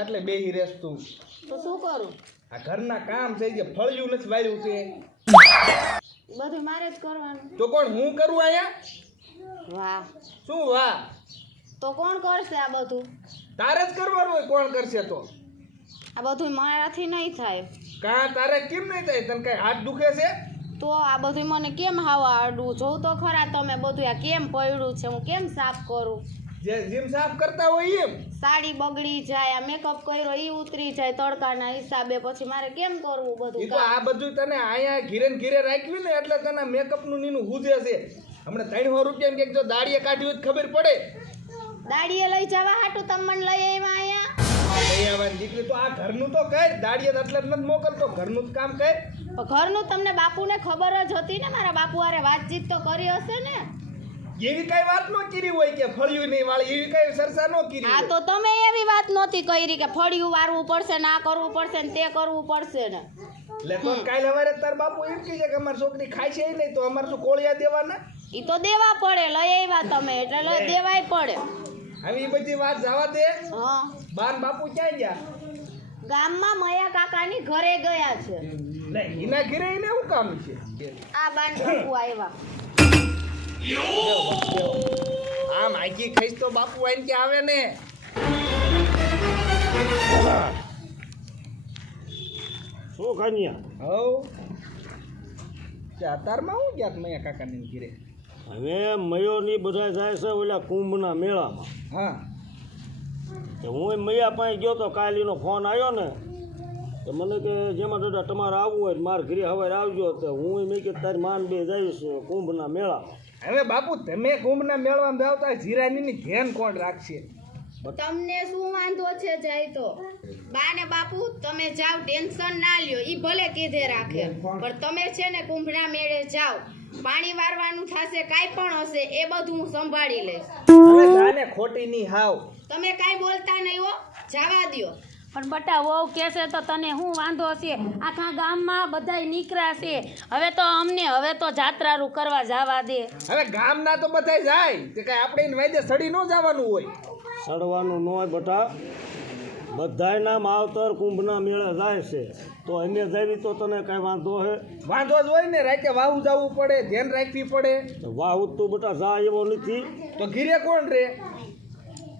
ખાટલે બેહી રહેસ તું? તો શું કરું? આ ઘરના કામ છે જે ફળિયું નથી વાળ્યું છે બધું મારે જ કરવાનું. તો કોણ હું કરું અહીંયા? વાહ, શું વાહ? તો કોણ કરશે આ બધું? તારે જ કરવાનું હોય. કોણ કરશે તો? આ બધું મારાથી નહીં થાય. કાં તારે કેમ નહીં થાય? તને કઈ હાથ દુખે છે? તો આ બધું મને કેમ હાવા આડું? જોઉં તો ખરા તમે બધું આ કેમ પડ્યું છે, હું કેમ સાફ કરું? જે જીમ સાફ કરતા હોય એમ? સાડી બગડી જાય, આ મેકઅપ કર્યો ઈ ઉતરી જાય તડકાના હિસાબે, પછી મારે કેમ કરવું બધું ઈ તો કામ? આ બધું તને અહીંયા ઘીરે ને ઘીરે રાખ્યું ને એટલે તને મેકઅપ નું નીનું હુજે છે. હમણાં 300 રૂપિયા કે જો દાડીએ કાઢ્યું હોય તો ખબર પડે. દાડીએ લઈ જવા હાટું તમે મને લઈ આવ્યા અહીંયા? લઈ આવવાની દીકરી તો આ ઘરનું તો કર. દાડીએ એટલે જ નથી મોકલતો, ઘરનું જ કામ કર. પણ ઘરનું તમને બાપુને ખબર જ હતી ને, મારા બાપુ હારે વાતચીત તો કરી હશે ને? એવી કઈ વાત નો કરી હોય કે ફળિયું નહીં વાળી, એવી કઈ સરસા નો કરી હા, તો તમે એવી વાત નહોતી કરી કે ફળિયું વારવું પડશે ને આ કરવું પડશે ને તે કરવું પડશે ને. એટલે તો કાલ હવારે તાર બાપુ એમ કહે છે કે અમારી છોકરી ખાય છે નહીં તો અમારે શું કોળિયા દેવાના? ઈ તો દેવા પડે, લઈ આવ્યા તમે એટલે લઈ દેવાય પડે. હવે એ બધી વાત જવા દે. હા, બાન બાપુ ક્યાં ગયા? ગામમાં મયા કાકાની ઘરે ગયા છે. લે એના ઘરે એને શું કામ છે? આ બાન બાપુ આવ્યા. આમ આગી ખાઈશ તો બાપુ આઈને કે આવે ને. શું ખાનિયા? હવ તે અતારમાં હું ગયા મૈયા કાકાની ઘરે? હવે મયો ની બધા જાય છે ઓલા કુંભના મેળામાં. હા, તો હું મૈયા પાસે ગયો તો કાલીનો ફોન આવ્યો ને તો મને કે જેમાં દાદા તમારે આવવું હોય મારા ઘરે હવે આવજો. તો હું મેં કે તારી માન બે જઈશ કુંભના મેળામાં. હવે બાપુ તમે કુંભના મેળવામાં જાવતા જીરાની ધ્યાન કોણ રાખશે? તમને શું વાંધો છે? જાય તો બા ને બાપુ તમે જાઓ, ટેન્શન ના લ્યો. ઈ ભલે કીધે રાખે, પણ તમે છે ને કુંભના મેળે જાઓ. પાણી વારવાનું થશે, કાંઈ પણ હશે એ બધું હું સંભાળી લઈશ. હવે જાને ખોટી ની હાવ. તમે કાંઈ બોલતા નહીં હો, જવા દ્યો. પણ બટા વહુ કહેશે તો તને શું વાંધો છે? આખા ગામમાં બધાય નીકળ્યા છે, હવે તો અમને હવે તો જાત્રારું કરવા જવા દે. હવે ગામના તો બધા જાય તે કઈ આપણે એને વાયદે સડી ન જવાનું હોય. સડવાનું ન હોય બટા, બધાયના માવતર કુંભના મેળા જાય છે તો અમે જઈએ તો તને કાંઈ વાંધો હે? વાંધો જ હોય ને, રાતે વાહુ જવું પડે, ધ્યાન રાખવી પડે. વાહ તું બટા જા એવો નથી. તો ઘીરે કોણ રે?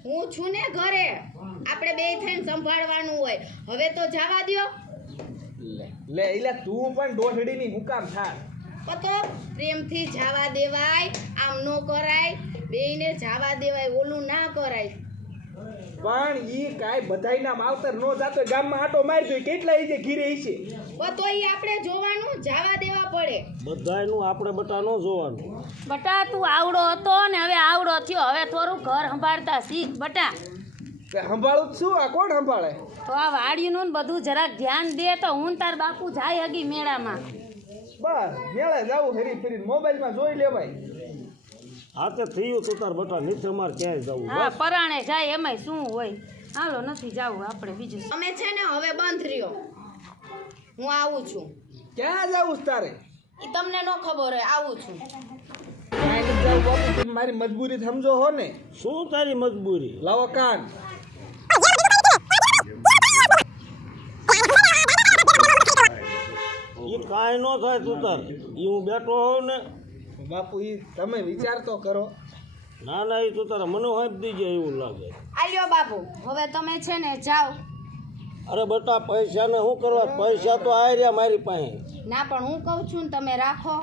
હું છું ને ઘરે, આપણે બે થઈને સંભાળવાનું હોય. હવે તો જવા દ્યો. લે એટલે તું પણ દોઢડીની હુકામ થા. પતો પ્રેમથી જવા દેવાય, આમ નો કરાય, બેયને જવા દેવાય, ઓલું ના કરાય. પણ ઈ કાઈ બધાયના માવતર નો જાતો ગામમાં આટો મારી દો કેટલા ઈ જે ઘીરે ઈ છે. પતો ઈ આપણે જોવાનું, જવા દેવા પડે. બધાયનું આપણે બટા ન જોવાનું. બટા તું આવડો હતો ને હવે આવડો થયો, હવે થોડું ઘર સંભાળતા શીખ બટા. કે સંભાળું જ શું? આ કોણ સંભાળે? તો આ વાડીનું ને બધું જરાક ધ્યાન દે તો હું તાર બાપુ જાય હગી મેળામાં. બસ મેળે જાવું હરી ફરીને મોબાઈલમાં જોઈ લેવાય. આ તે થયું તું તાર બટા નીચે અમારે ક્યાંય જવું? હા, પરાણે જાય એમાંય શું હોય. હાલો નથી જાવું આપણે બીજું. અમે છે ને હવે બંધ રહ્યો, હું આવું છું. ક્યાં જાવું છે તારે? ઈ તમને નો ખબર હોય, આવું છું. ક્યાંય નથી જાવું બાપુ, તમે મારી મજબૂરી સમજો હો ને. શું તારી મજબૂરી? લાવો કાન. એ કાંઈ ન થાય તું તાર, એ હું બેઠો હોઉં ને. બાપુ ઈ તમે વિચાર તો કરો. ના ના એ તું તારા મને વાંચી દીજે એવું લાગે. આલ્યો બાપુ, હવે તમે છે ને જાઓ. અરે બટા પૈસાને શું કરવા? પૈસા તો આ રહ્યા મારી પાસે. ના પણ હું કહું છું ને તમે રાખો,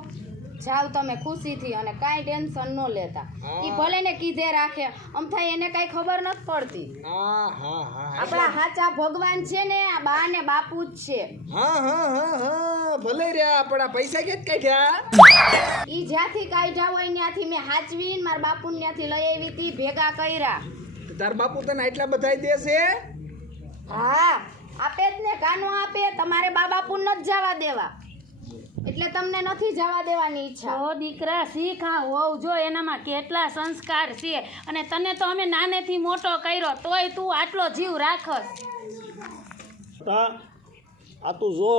જાઓ તમે ખુશીથી, અને કાંઈ ટેન્શન ન લેતા. ઈ ભલે ને કીધે રાખે, આમ થાય એને કાંઈ ખબર નથી પડતી. હા હા હા આપણા સાચા ભગવાન છે ને આ બા ને બાપુ જ છે. હા હા હા હા ભલે રહ્યા, પણ આ પૈસા ક્યાં કાઢ્યા? ઈ જ્યાંથી કાઢ્યા હોય ત્યાંથી મેં હાચવીને મારા બાપુ ત્યાંથી લઈ આવી તી, ભેગા કર્યા. તાર બાપુ તને આટલા બધાય દેશે? હા આપે જ ને, કાનો આપે. તમારે બા બાપુ નથી જવા દેવા, એટલે તમને નથી જવા દેવાની ઈચ્છા. ઓ દીકરા શીખ, આ વહુ જો એનામાં કેટલા સંસ્કાર છે, અને તને તો અમે નાનેથી મોટો કર્યો તોય તું આટલો જીવ રાખસ. બટા આ તું જો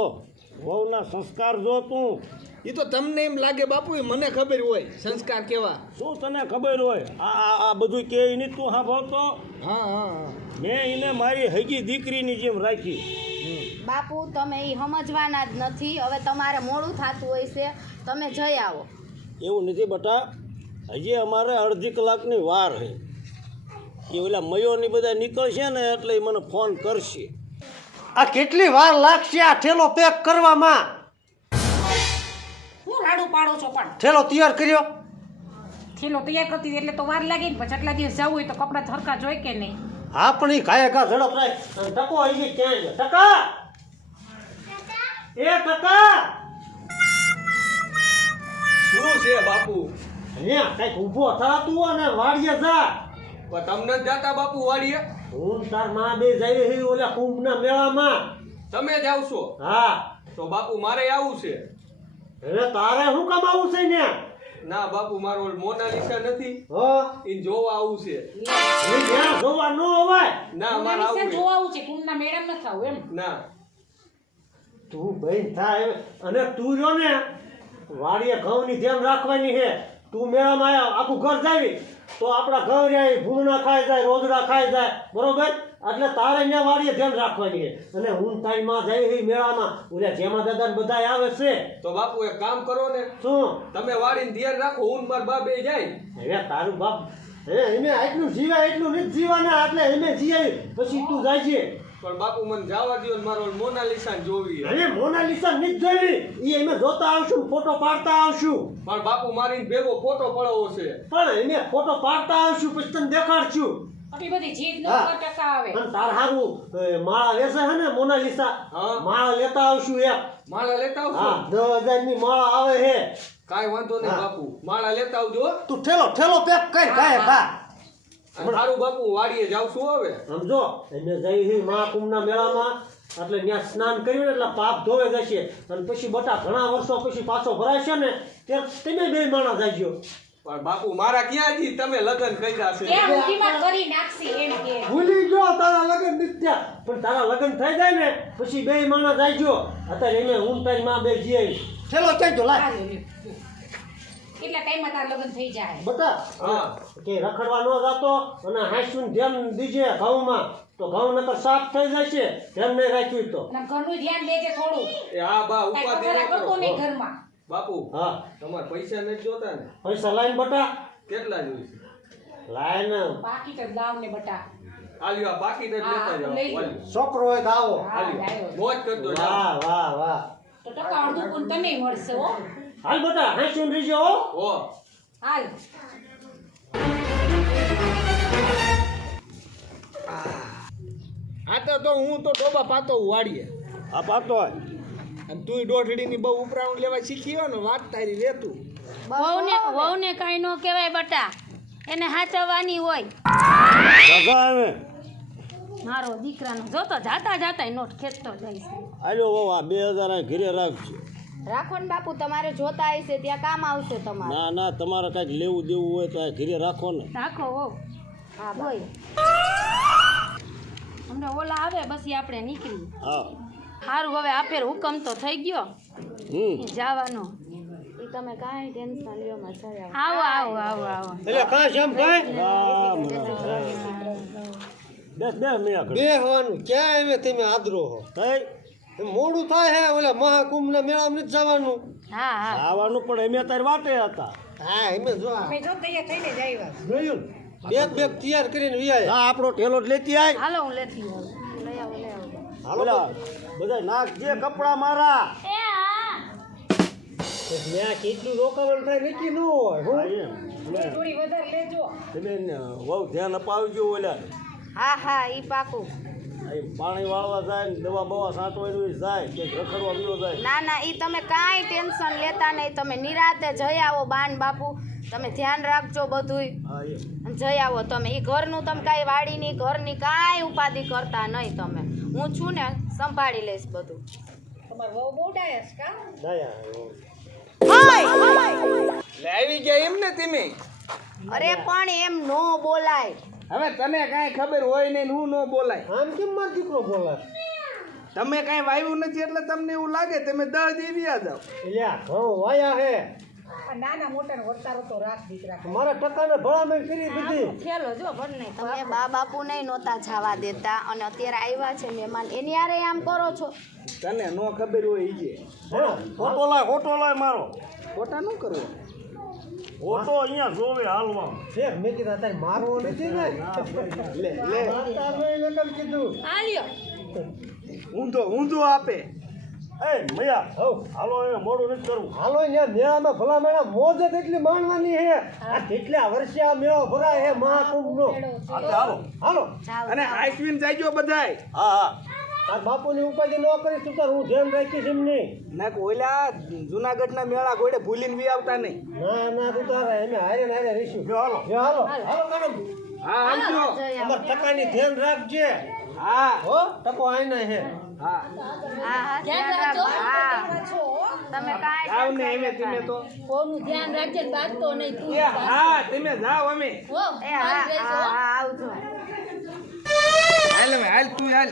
વહુના સંસ્કાર જો તું. એ તો તમને એમ લાગે બાપુ, એ મને ખબર હોય સંસ્કાર કેવા. શું તને ખબર હોય? આ બધું કે નહીં તું સાંભળતો? હા હા મેં એને મારી હગી દીકરીની જેમ રાખી. બાપુ તમે એ સમજવાના જ નથી. હવે તમારે મોડું થતું હોય છે, તમે જઈ આવો. એવું નથી બટા, હજી અમારે અડધી કલાકની વાર છે. એ ઓલા મયોની બધા નીકળશે ને એટલે એ મને ફોન કરશે. આ કેટલી વાર લાગશે આ ઠેલો પેક કરવામાં? હું રાડું પાડો છો પણ ઠેલો તૈયાર કર્યો? થેલો તૈયાર કરતી હતી એટલે તો વાર લાગે ને. પછી આટલા દિવસ જવું હોય તો કપડાં થરકા જોઈ કે નહીં. હા પણ એ ઘાયે ઘા ઝડપ રાખ. અને ટકો આવી ક્યાં છે? ટકા, એ ટકા, શું છે બાપુ? અહીંયા કઈક ઊભો થતું હોય ને વાડીએ જા. પણ તમને જ જાતા બાપુ વાડીએ? હું તાર માં બે જઈ રહી ઓલા કુંભના મેળામાં. તમે જ આવશો? હા. તો બાપુ મારે આવું છે. હવે તારે શું કામ આવું છે ને? ના બાપુ, મારો મોનાલિસા નથી, હો એ જોવા આવું છે. એ ત્યાં જોવા ન અવાય. ના મારે આવું છે. જોવા આવું છે કુંભના મેળામાં નથી આવું એમ. ના તું બેન થાય અને તું જો ને વાડીએ ઘઉંની ધ્યાન રાખવાની છે. તું મેળામાં આયા આખું ઘર જાવી તો આપણા ઘર જાય ભૂંગણા ખાઈ જાય, રોજડા ખાઈ જાય, બરોબર? એટલે તારે અહીંયા વાડીએ ધ્યાન રાખવાની છે. અને હું તારી માં જઈ રહી મેળામાં ઓલા જેમાં દાદા બધા આવે છે. તો બાપુ એક કામ કરો ને, શું? તમે વાડીને ધ્યાન રાખો, હું ને મારા બા બે જાય. હવે તારું બાપ એને આટલું જીવાય એટલું નથી જીવાના. એટલે એને જીવાય પછી તું જાય છે. પણ બાપુ મને જવા દો ને, મારો મોનાલિસા જોવી. અને મોનાલિસા નથી જોઈ. એ અમે જોતા આવશું, ફોટો પાડતા આવશું. પણ બાપુ મારી ભેગો ફોટો પડાવો છે. પણ એને ફોટો પાડતા આવશું પછી તને દેખાડશું. આટલી બધી જીદ ન હા. ટકા આવે. અને તાર હારું માળા લેશે હે ને મોનાલિસા? હા. માળા લેતા આવશું એક. માળા લેતા આવશો? હા, 10,000 ની માળા આવે હે. કાંઈ વાંધો નહીં હા. બાપુ, માળા લેતા આવજો. તું ઠેલો પેક કર ગાય ખા. અને સારું બાપુ, વાડીએ જાવશું હવે. સમજો એને જઈ હી મહાકુંભના મેળામાં એટલે ત્યાં સ્નાન કર્યું ને એટલે પાપ ધોવે જશે. અને પછી બટા ઘણા વર્ષો પછી પાછો ભરાશે ને ત્યારે તમે બે માણસ જાયજો. પણ બાપુ મારા ક્યાં જી તમે લગ્ન કર્યા છે? ત્યાં ઊંધીમાં કરી નાખશી એમ કે. ભૂલી ગયો તારા લગ્ન નથી થયા. પણ તારા લગ્ન થઈ જાય ને પછી બે માણસ જાયજો. અત્યારે એને હું તારી માં બે જઈ આવી. ચલો ક્યાં જો લાય હાલો લ્યો. કેટલા ટાઈમમાં તાર લગ્ન થઈ જાય? બતા. હા. કે રખડવા ન જાતો અને હાંસું ધ્યાન દીજે ઘઉંમાં તો ઘઉં નકર સાફ થઈ જશે. ધ્યાન નહીં રાખ્યું તો. અને ઘરનું ધ્યાન દેજે થોડું. એ હા બા, કાંઈ ઉપાધિ કચરા ન કરતો કરો. નહીં ઘરમાં. બાપુ હા, તમારે પૈસા નથી જોતા ને? પૈસા લાઈન બટા કેટલા જોઈશે? લાઈન. પાકીટ જ લાવ ને બટા. આલ્યો આ પાકીટ જ હા, લેતા જાઓ. લઈ લો. આલ્યો. છોકરો હોય તો આવો. હા, આલ્યો. લાવ્યો. મોજ કરજો જાઓ. વાહ વાહ વાહ. તો ટકા અડધું ગુણ તમે મળશે હો. હાલ બટા હાંસું રીજો હો. ઓ હાલ. આ તો હું તો ડોબા પાતો વાડીએ, આ પાતો હોય અને તું દોઢડીની બહુ ઉપરાણું લેવા શીખી હોય ને, વાત તારી લેતું. વહુને કાંઈ ન કહેવાય બટા, એને હાચવવાની હોય. રજા આવે મારો દીકરાનો જોતો જાતા નોટ ખેંચતો જાય છે. આલ્યો બાબા 2000 આ ઘરે રાખજો. રાખો ને બાપુ, તમારે જોતા હશે ત્યાં કામ આવશે તમારે. ના ના, તમારે કાંઈક લેવું દેવું હોય તો આ ઘરે રાખો ને. રાખો હો. હા હોય હમણાં ઓલા આવે પછી આપણે નીકળી. હા. સારું, હવે આપેર હુકમ તો થઈ ગયો જવાનો. એ તમે કાંઈ ટેન્શન લ્યો માં જઈ આવો. આવો. એટલે કાંઈ જેમ ભાઈ બેસ મિયા બે હોવાનું ક્યાં હવે તમે આદરો હો. કઈ મોડું થાય હે ઓલા મહાકુંભના મેળામાં નથી જવાનું. હા આવવાનું પણ અમે તારી વાટે હતા. હા એમ જો અમે જો તૈયાર થઈને જ આવ્યા. જોયું બેગ તૈયાર કરીને વિયાય. હા, આપણો ઠેલો જ લેતી આય. હાલો હું લેતી આવું. લઈ આવો. ઓલા બધા નાખજે કપડા મારા. ત્યાં કેટલું રોકાવાનું થાય નક્કી ન હોય. હા, એમ. થોડી વધારે લેજો. તમે બહુ ધ્યાન અપાવજો ઓલા. હા ઈ પાકું. અહીં પાણી વાળવા જાય ને દવા બવા સાંટવાની જાય કે રખડવા ગયો જાય. ના ઈ તમે કાંઈ ટેન્શન લેતા નહીં. તમે નિરાતે જઈ આવો બાન બાપુ. તમે ધ્યાન રાખજો બધુંય. હા એમ. અને જઈ આવો તમે. ઈ ઘરનું તમે કાંઈ વાડીની ઘરની કાંઈ ઉપાધિ કરતા નહીં તમે. હું છું ને, સંભાળી લઈશ બધું. તમારે બહુ બોડાય છે કા? લે આવી ગયા એમ ને તમે? અરે પણ એમ નો બોલાય. હવે તને કાંઈ ખબર હોય ને હું ન બોલાય. આમ કેમ મારો દીકરો બોલે? તમે કાંઈ વાવ્યું નથી એટલે તમને એવું લાગે તમે 10 દેવી આ જાઓ. એટલે ઘઉં વાયા હે આ નાના મોટાને વર્તારો તો રાખ દીકરા મારા ટકાને ભલામણ કરી બધી થેલો જો ભર નહીં તમે બા બાપુ નહીં નહોતા જવા દેતા અને અત્યારે આવ્યા છે મહેમાન એની હારે આમ કરો છો. તને નો ખબર હોય ઈ જે ખોટો લાય મારો ખોટા ન કરવો. ખોટો અહીંયા જોવે હાલવા છે મેં કીધું તારે મારવો નથી ને લે લે તારે કેમ કીધું આલ્યો ઊંધો આપે. એ મયા હાલો એને મોડું નથી કરવું હાલો અહીંયા મેળામાં ભલા મેળા મોજ જ એટલી માણવાની હે આ કેટલા વર્ષે આ મેળો ભરાય હે મહાકુંભનો હાલો હાલો અને આઈસ્ક્રીમ જાયજો બધાય. હા તાર બાપુની ઉપાધિ ન કરીશ તું તાર હું ધ્યાન રાખીશ એમ નહીં ના કે ઓલા જુનાગઢના મેળા ગોળે ભૂલીને બી આવતા નહીં. ના તું તારે અમે હારે ને હારે રહીશું હાલો હાલો હાલો મેડમ હા આવજો. અમાર ટકાની ધ્યાન રાખજે હા હો ટકો આઈને હે હા હા ધ્યાન રાખજો. તમે કાંઈ આવ ને એમે તમે તો કોનું ધ્યાન રાખજે ને બાજતો નહીં તું એ હા તમે જાઓ અમે હો એ હા હા આવજો. હાલ હવે હાલ તું હાલ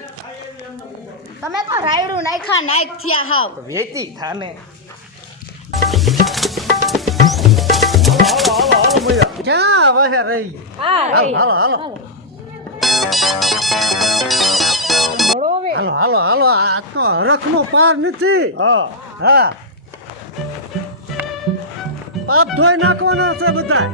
તમે તો રાયડું નાખ થયા હાવ. વેચી થાને. ક્યાં વહે રહી હા હાલો હાલો મળો હવે હાલો હાલો હાલો આ તો હરખનો પાર નથી હા હા પાપ ધોઈ નાખવાના છે બધા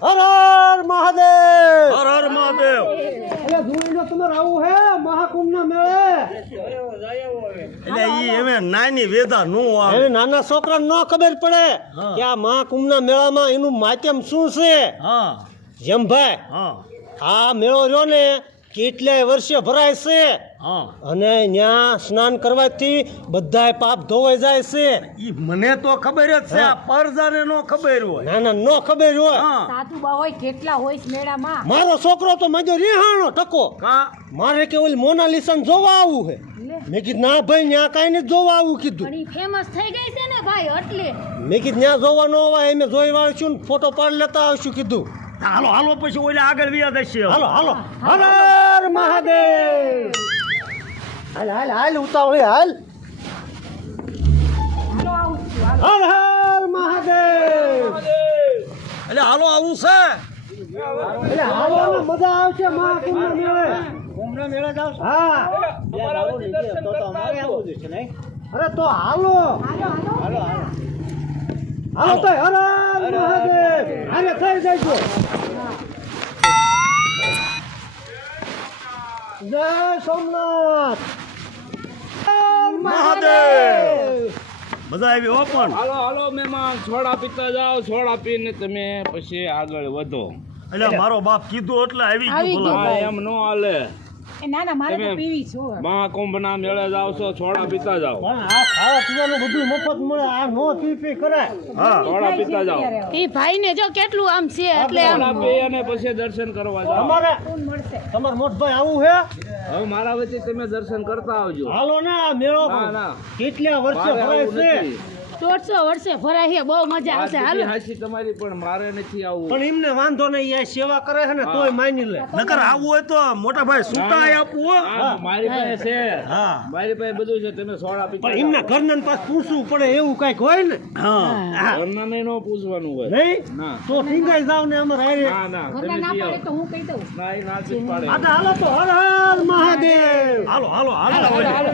હર હર મહાદેવ હર હર મહાદેવ એટલે ધૂળીનો તમારે આવું હે મહાકુંભના મેળે એટલે ઈ એમે નાની વેદા નો આવે હવે નાના છોકરાને ન ખબર પડે કે આ મહાકુંભના મેળામાં એનું માધ્યમ શું છે હા જેમ ભાઈ હા આ મેળો રહ્યો ને કેટલાય વર્ષે ભરાય છે હા અને ત્યાં સ્નાન કરવાથી બધાય પાપ ધોવાઈ જાય છે ઈ મને તો ખબર જ છે આ પરજાને નો ખબર હોય ના ના નો ખબર હોય હા સાધુ બા હોય કેટલા હોય છે મેળામાં મારો છોકરો તો મજો રિહાણો ટકો કા મારે કે ઓલી મોનાલિસા જોવા આવું છે મેં કીધું ના ભાઈ ત્યાં કાંઈ નથી જોવા આવું કીધું પણ ઈ ફેમસ થઈ ગઈ છે ને ભાઈ એટલે મેં કીધું ત્યાં જોવા ન આવાય એમ જોઈ વાળશું ને ફોટો પાડી લેતા આવશું કીધું હાલો હાલો પછી ઓલા આગળ વ્યા જશે હાલો હાલો હર હર મહાદેવ હાલ હાલ હાલ ઉતાવળી હાલ હાલો આવું છું હાલો. હર હર મહાદેવ એટલે હાલો આવું છે એટલે હાલો ને મજા આવશે મહાકુંભના મેળે કુંભના મેળે જાવ હા અરે તો હાલો હાલો તો હર હર મહાદેવ અરે થઈ જજો જય સોમનાથ મહાદેવ મજા આવી હો પણ હાલો હાલો મહેમાન છોડા પીતા જાઓ છોડા પીને તમે પછી આગળ વધો. એટલે મારો બાપ કીધું એટલે આવી આવી ગયું ભલા. હા એમ નો હાલે. એ ના ના મારે તો તમે- પીવી છું મહાકુંભના મેળે જાવ છો છોડા પીતા જાઓ. પણ આ ખાવા પીવાનું બધું મફત મળે આ નો પી કરે હા છોડા પીતા જાઓ. ઈ ભાઈ ને જો કેટલું આમ છે એટલે આમ છોડા પી અને પછી દર્શન કરવા જાઓ. તમારે કોણ મળશે તમાર મોટભાઈ આવું હે હવે મારા વચ્ચે તમે દર્શન કરતા આવજો. હાલો ને આ મેળો ના ના કેટલા વર્ષે મારે ભરાય આવું છે નથી. 150 વર્ષે ભરાય છે બહુ મજા આવશે વાત હાલો બધી હાચી તમારી પણ મારે નથી આવવું. પણ એમને વાંધો નહીં આ સેવા કરે છે ને તોય માની લે નકર આવું હોય તો મોટા ભાઈ સુટાય આપવું હો. હા, મારી પાસે છે હા મારી પાસે બધું છે તમે સોડા પીતા પણ એમના ઘરના પાસ પૂછવું પડે એવું કઈક હોય ને હા ઘરના નો પૂછવાનું હોય. નહીં ના તો ઠીંગાઈ જાવ ને અમારે હારે ના ના ઘરના તમે ના પી પાડે આવો. તો હું કહી દઉં ના એ ના જ પાડે. આ તો હાલો તો હર હર મહાદેવ હાલો હાલો હાલો હાલો.